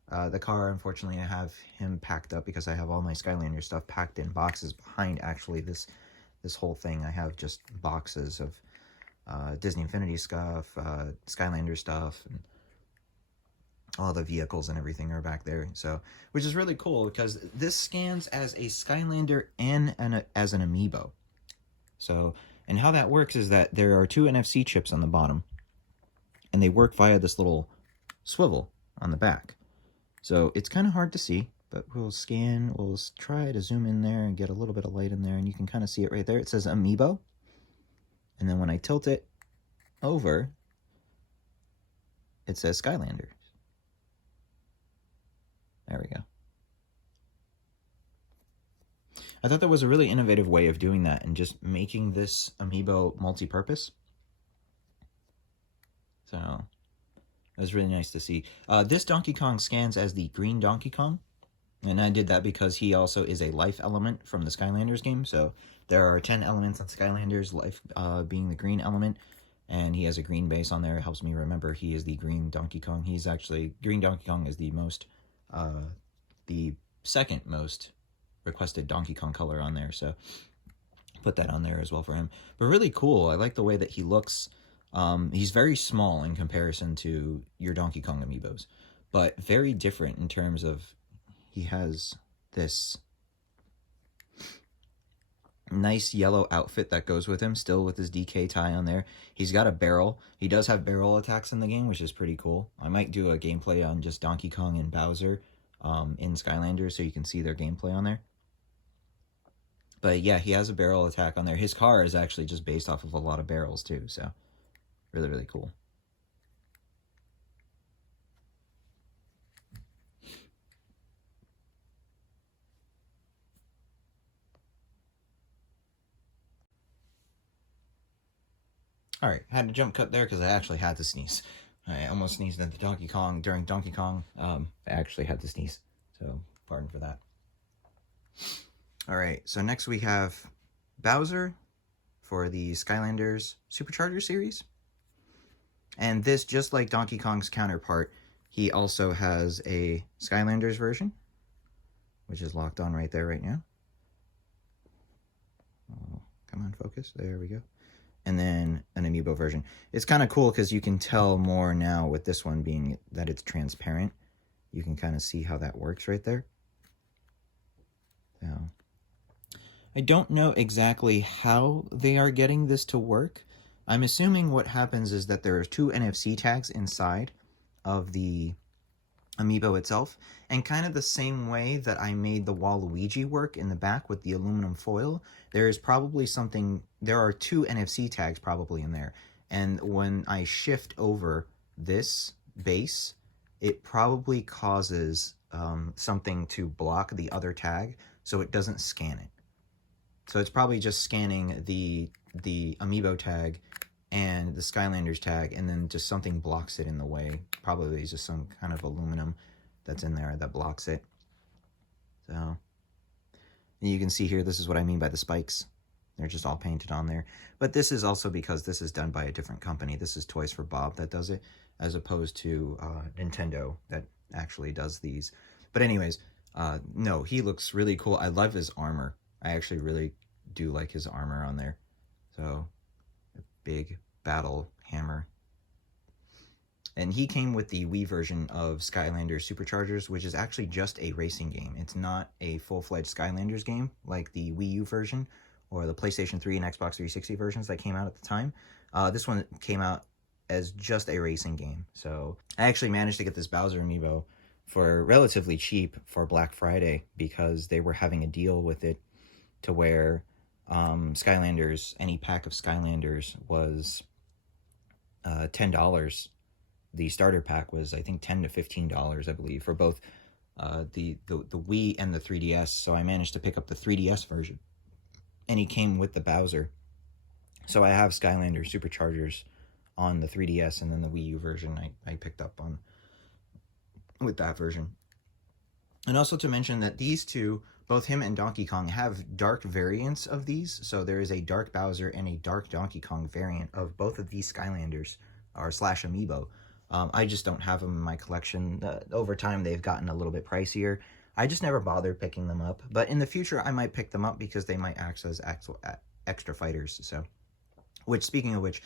The car, unfortunately, I have him packed up because I have all my Skylanders stuff packed in boxes behind, actually, this whole thing. I have just boxes of Disney Infinity stuff, Skylander stuff, and all the vehicles and everything are back there. So, which is really cool because this scans as a Skylander and as an Amiibo. So, and how that works is that there are two NFC chips on the bottom, and they work via this little swivel on the back. So it's kind of hard to see, but we'll try to zoom in there and get a little bit of light in there, and you can kind of see it right there. It says Amiibo, and then when I tilt it over, it says Skylanders. There we go. I thought that was a really innovative way of doing that and just making this Amiibo multi-purpose. So it was really nice to see. This Donkey Kong scans as the green Donkey Kong. And I did that because he also is a life element from the Skylanders game. So there are 10 elements on Skylanders, life being the green element. And he has a green base on there. It helps me remember he is the green Donkey Kong. He's actually, green Donkey Kong is the second most requested Donkey Kong color on there. So put that on there as well for him. But really cool. I like the way that he looks. He's very small in comparison to your Donkey Kong amiibos, but very different in terms of he has this nice yellow outfit that goes with him, still with his DK tie on there. He's got a barrel. He does have barrel attacks in the game, which is pretty cool. I might do a gameplay on just Donkey Kong and Bowser in Skylanders so you can see their gameplay on there. But yeah, he has a barrel attack on there. His car is actually just based off of a lot of barrels too, so really, really cool. Alright, had to jump cut there because I actually had to sneeze. I almost sneezed at the Donkey Kong during Donkey Kong. I actually had to sneeze, so pardon for that. Alright, so next we have Bowser for the Skylanders Supercharger series. And this, just like Donkey Kong's counterpart, he also has a Skylanders version, which is locked on right there right now. Oh, come on, focus. There we go. And then an Amiibo version. It's kind of cool because you can tell more now with this one being that it's transparent. You can kind of see how that works right there. So, I don't know exactly how they are getting this to work. I'm assuming what happens is that there are two NFC tags inside of the Amiibo itself, and kind of the same way that I made the Waluigi work in the back with the aluminum foil, there is probably there are two NFC tags probably in there, and when I shift over this base, it probably causes something to block the other tag so it doesn't scan it. So it's probably just scanning the Amiibo tag and the Skylanders tag, and then just something blocks it in the way. Probably just some kind of aluminum that's in there that blocks it. So, and you can see here, this is what I mean by the spikes. They're just all painted on there. But this is also because this is done by a different company. This is Toys for Bob that does it, as opposed to Nintendo that actually does these. But anyways, no, he looks really cool. I love his armor. I actually really do like his armor on there. So, a big battle hammer. And he came with the Wii version of Skylanders Superchargers, which is actually just a racing game. It's not a full-fledged Skylanders game like the Wii U version or the PlayStation 3 and Xbox 360 versions that came out at the time. This one came out as just a racing game. So I actually managed to get this Bowser amiibo for relatively cheap for Black Friday because they were having a deal with it to where Skylanders, any pack of Skylanders was $10. The starter pack was, I think, $10 to $15, I believe, for both the Wii and the 3DS. So I managed to pick up the 3DS version, and he came with the Bowser. So I have Skylanders Superchargers on the 3DS, and then the Wii U version I picked up on with that version. And also to mention that these two, both him and Donkey Kong, have dark variants of these. So there is a dark Bowser and a dark Donkey Kong variant of both of these Skylanders, or slash Amiibo. I just don't have them in my collection. Over time, they've gotten a little bit pricier. I just never bothered picking them up. But in the future, I might pick them up because they might act as extra fighters. So, which, speaking of which,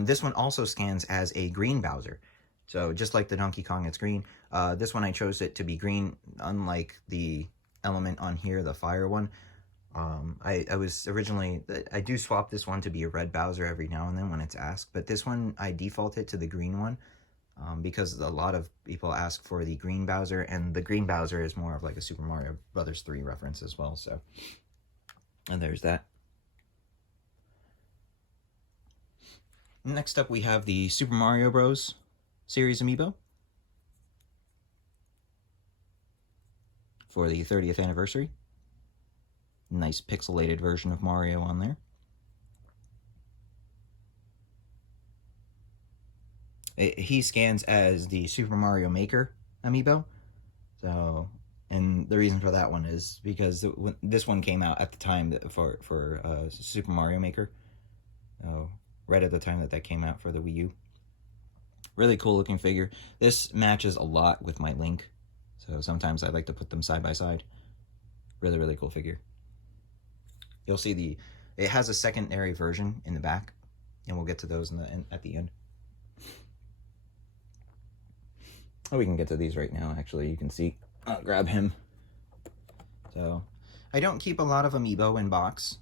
this one also scans as a green Bowser. So just like the Donkey Kong, it's green. This one I chose it to be green, unlike the element on here, the fire one. I was originally, I do swap this one to be a red Bowser every now and then when it's asked, but this one I default it to the green one because a lot of people ask for the green Bowser, and the green Bowser is more of like a Super Mario Brothers 3 reference as well. So, and there's that. Next up, we have the Super Mario Bros. Series Amiibo for the 30th anniversary. Nice pixelated version of Mario on there. He scans as the Super Mario Maker Amiibo. So, and the reason for that one is because this one came out at the time for Super Mario Maker. Right at the time that came out for the Wii U. Really cool looking figure. This matches a lot with my Link, so sometimes I like to put them side by side. Really, really cool figure. You'll see it has a secondary version in the back, and we'll get to those at the end. Oh, we can get to these right now, actually. You can see. I'll grab him. So, I don't keep a lot of Amiibo in box.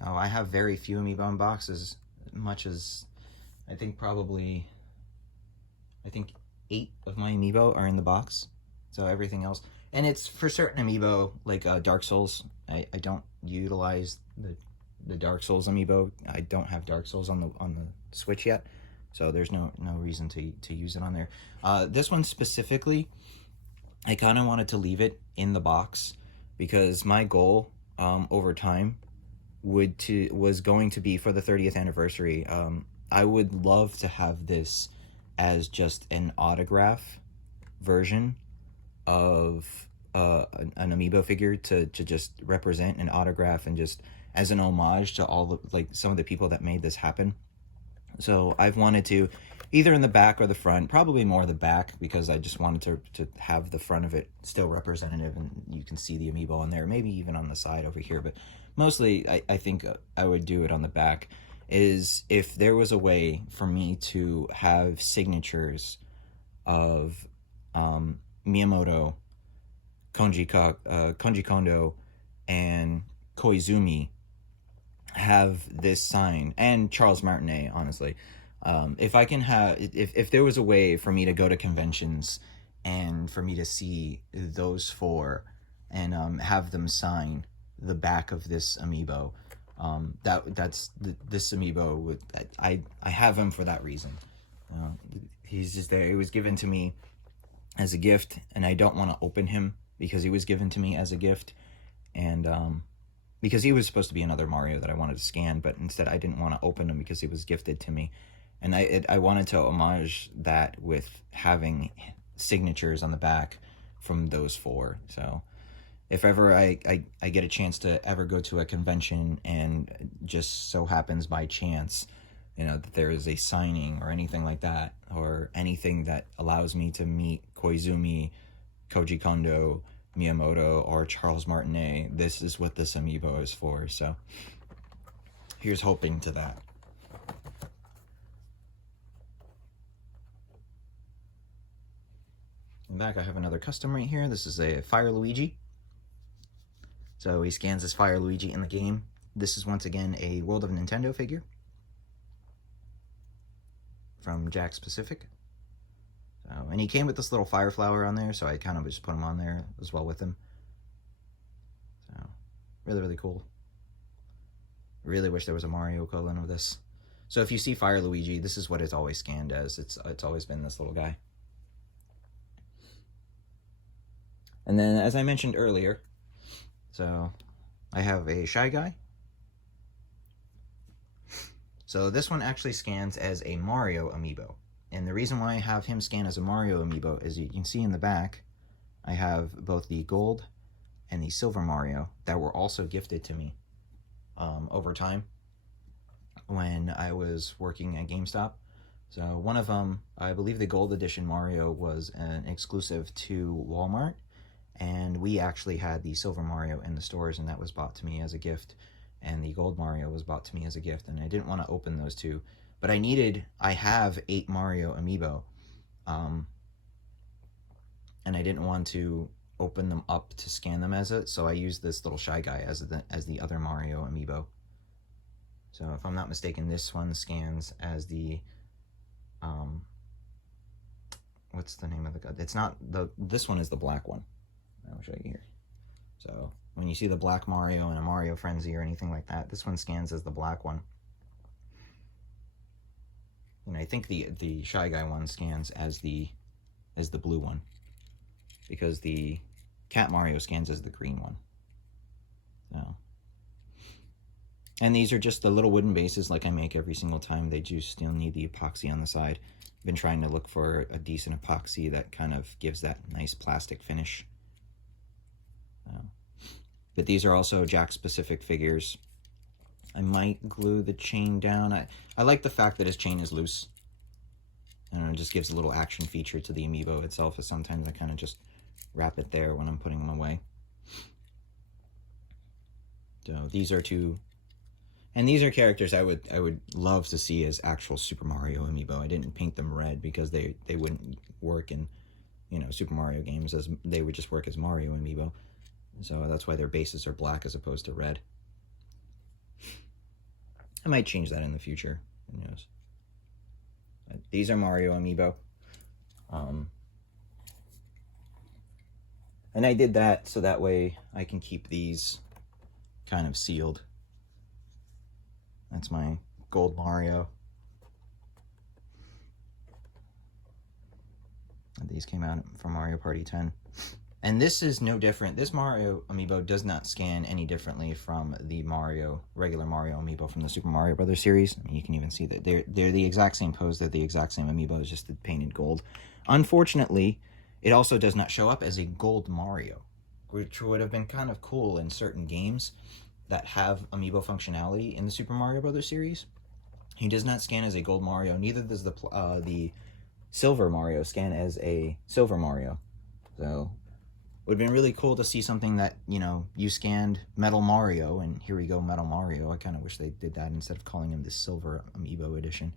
I have very few Amiibo in boxes, much as I think probably... I think 8 of my Amiibo are in the box. So everything else. And it's for certain Amiibo, like Dark Souls. I don't utilize the Dark Souls Amiibo. I don't have Dark Souls on the Switch yet. So there's no reason to use it on there. This one specifically, I kind of wanted to leave it in the box because my goal over time was going to be for the 30th anniversary. I would love to have this as just an autograph version of an Amiibo figure to just represent an autograph and just as an homage to all the some of the people that made this happen. So I've wanted to either in the back or the front, probably more the back because I just wanted to have the front of it still representative and you can see the Amiibo on there, maybe even on the side over here, but mostly I think I would do it on the back. Is if there was a way for me to have signatures of Miyamoto, Koji Kondo, and Koizumi have this sign, and Charles Martinet, honestly. If I can have, if there was a way for me to go to conventions and for me to see those four and have them sign the back of this Amiibo, that's this Amiibo. I have him for that reason. He's just there. It was given to me as a gift, and I don't want to open him because he was given to me as a gift, and because he was supposed to be another Mario that I wanted to scan, but instead I didn't want to open him because he was gifted to me, and I wanted to homage that with having signatures on the back from those four. So if ever I get a chance to ever go to a convention and just so happens by chance, that there is a signing or anything like that, or anything that allows me to meet Koizumi, Koji Kondo, Miyamoto, or Charles Martinet, this is what this Amiibo is for. So here's hoping to that. In back, I have another custom right here. This is a Fire Luigi. So he scans as Fire Luigi in the game. This is once again a World of Nintendo figure from Jakks Pacific. So, and he came with this little fire flower on there, so I kind of just put him on there as well with him. So, really, really cool. Really wish there was a Mario equivalent of this. So if you see Fire Luigi, this is what it's always scanned as. It's always been this little guy. And then, as I mentioned earlier, so I have a Shy Guy. So this one actually scans as a Mario Amiibo. And the reason why I have him scan as a Mario Amiibo is you can see in the back, I have both the gold and the silver Mario that were also gifted to me over time when I was working at GameStop. So one of them, I believe the gold edition Mario was an exclusive to Walmart, and we actually had the silver Mario in the stores, and that was bought to me as a gift, and the gold Mario was bought to me as a gift, and I didn't want to open those two, but I have 8 Mario Amiibo, and I didn't want to open them up to scan them as it, so I used this little Shy Guy as the other Mario Amiibo. So if I'm not mistaken, this one scans as the what's the name of the guy? It's not this one is the black one. I'll show you here. So when you see the black Mario in a Mario Frenzy or anything like that, this one scans as the black one. And I think the Shy Guy one scans as the blue one, because the Cat Mario scans as the green one. So, and these are just the little wooden bases like I make every single time. They do still need the epoxy on the side. I've been trying to look for a decent epoxy that kind of gives that nice plastic finish. But these are also Jack-specific figures. I might glue the chain down. I like the fact that his chain is loose. I don't know, it just gives a little action feature to the Amiibo itself. And sometimes I kind of just wrap it there when I'm putting them away. So these are two, and these are characters I would love to see as actual Super Mario Amiibo. I didn't paint them red because they wouldn't work in, you know, Super Mario games, as they would just work as Mario Amiibo. So that's why their bases are black as opposed to red. I might change that in the future. Who knows? But these are Mario Amiibo. And I did that so that way I can keep these kind of sealed. That's my gold Mario. These came out from Mario Party 10. And this is no different. This Mario Amiibo does not scan any differently from the regular Mario Amiibo from the Super Mario Brothers series. I mean, you can even see that they're the exact same pose. They're the exact same Amiibo, it's just painted gold. Unfortunately, it also does not show up as a gold Mario, which would have been kind of cool in certain games that have Amiibo functionality in the Super Mario Brothers series. He does not scan as a gold Mario. Neither does the silver Mario scan as a silver Mario. So it would have been really cool to see something that, you know, you scanned Metal Mario, and here we go, Metal Mario. I kind of wish they did that instead of calling him the Silver Amiibo edition.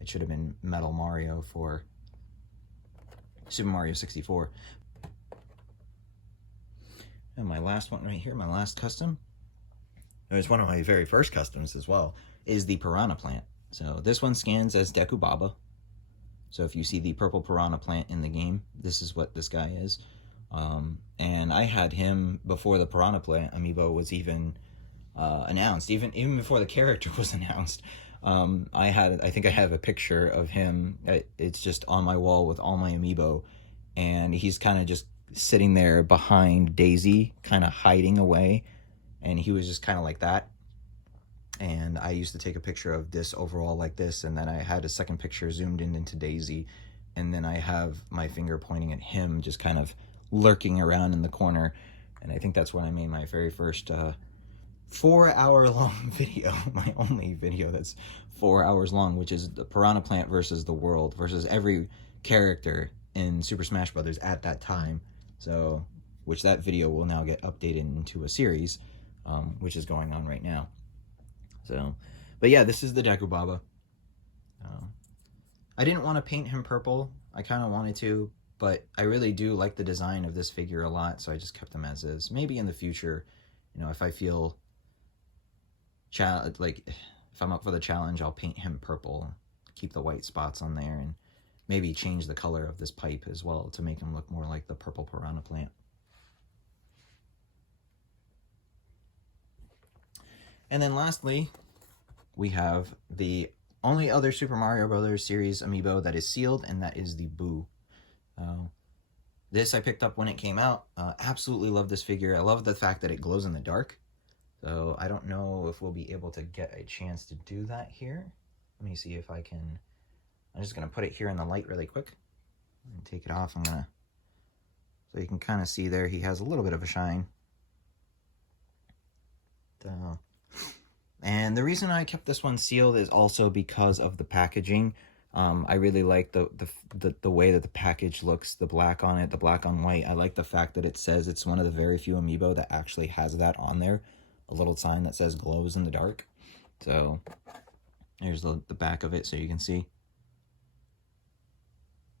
It should have been Metal Mario for Super Mario 64. And my last one right here, my last custom, it's one of my very first customs as well, is the Piranha Plant. So this one scans as Deku Baba. So if you see the purple Piranha Plant in the game, this is what this guy is. And I had him before the Piranha Plant Amiibo was even announced, even before the character was announced. I think I have a picture of him. It's just on my wall with all my Amiibo, and he's kind of just sitting there behind Daisy, kind of hiding away, and he was just kind of like that. And I used to take a picture of this overall like this, and then I had a second picture zoomed in into Daisy, and then I have my finger pointing at him, just kind of lurking around in the corner. And I think that's when I made my very first 4-hour-long video, my only video that's 4 hours long, which is the Piranha Plant versus the world, versus every character in Super Smash Brothers at that time. So, which that video will now get updated into a series, which is going on right now. So, but yeah, this is the Deku Baba. I didn't want to paint him purple. I kind of wanted to, but I really do like the design of this figure a lot, so I just kept him as is. Maybe in the future, you know, if I feel like if I'm up for the challenge, I'll paint him purple, keep the white spots on there, and maybe change the color of this pipe as well to make him look more like the purple Piranha Plant. And then lastly, we have the only other Super Mario Brothers series Amiibo that is sealed, and that is the Boo. This I picked up when it came out. Absolutely love this figure. I love the fact that it glows in the dark. So I don't know if we'll be able to get a chance to do that here. Let me see if I can. I'm just going to put it here in the light really quick and take it off. I'm going to So you can kind of see there he has a little bit of a shine. And the reason I kept this one sealed is also because of the packaging. I really like the way that the package looks, the black on it, the black on white. I like the fact that it says it's one of the very few Amiibo that actually has that on there. A little sign that says glows in the dark. So here's the back of it so you can see.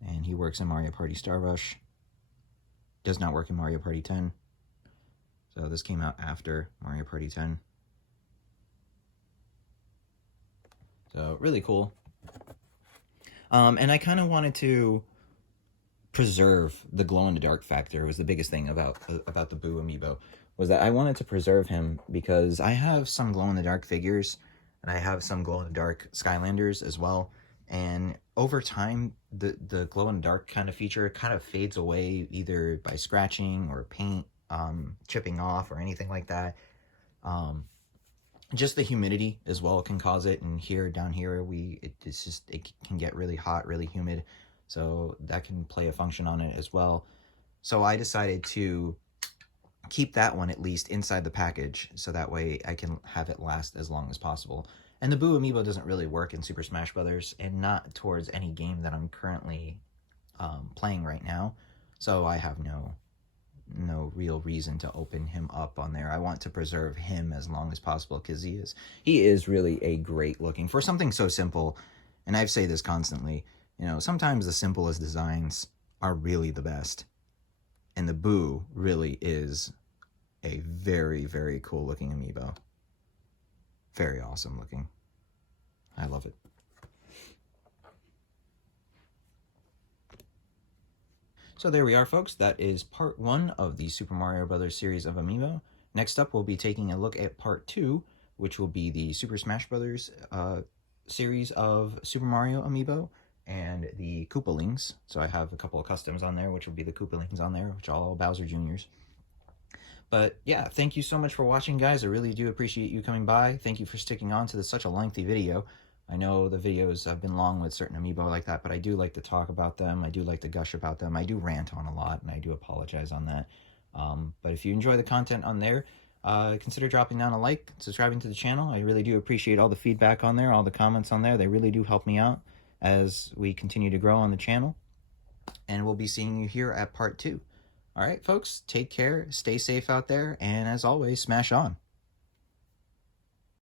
And he works in Mario Party Star Rush. Does not work in Mario Party 10. So this came out after Mario Party 10. So really cool. And I kind of wanted to preserve the glow-in-the-dark factor. It was the biggest thing about the Boo Amiibo, was that I wanted to preserve him because I have some glow-in-the-dark figures, and I have some glow-in-the-dark Skylanders as well. And over time, the glow-in-the-dark kind of feature kind of fades away, either by scratching or paint chipping off or anything like that. Just the humidity as well can cause it, and down here it can get really hot, really humid, so that can play a function on it as well. So I decided to keep that one at least inside the package, so that way I can have it last as long as possible. And the Boo Amiibo doesn't really work in Super Smash Brothers, and not towards any game that I'm currently playing right now, so I have no real reason to open him up on there. I want to preserve him as long as possible because he is really a great looking, for something so simple. And I say this constantly, you know, sometimes the simplest designs are really the best, and the Boo really is a very, very cool looking Amiibo. Very awesome looking. I love it. So there we are, folks. That is part 1 of the Super Mario Brothers series of Amiibo. Next up, we'll be taking a look at part 2, which will be the Super Smash Brothers series of Super Mario Amiibo and the Koopalings. So I have a couple of customs on there, which will be the Koopalings on there, which are all Bowser Jr.'s. But yeah, thank you so much for watching, guys. I really do appreciate you coming by. Thank you for sticking on to such a lengthy video. I know the videos have been long with certain Amiibo like that, but I do like to talk about them. I do like to gush about them. I do rant on a lot, and I do apologize on that. But if you enjoy the content on there, consider dropping down a like, subscribing to the channel. I really do appreciate all the feedback on there, all the comments on there. They really do help me out as we continue to grow on the channel. And we'll be seeing you here at part 2. All right, folks, take care, stay safe out there, and as always, smash on.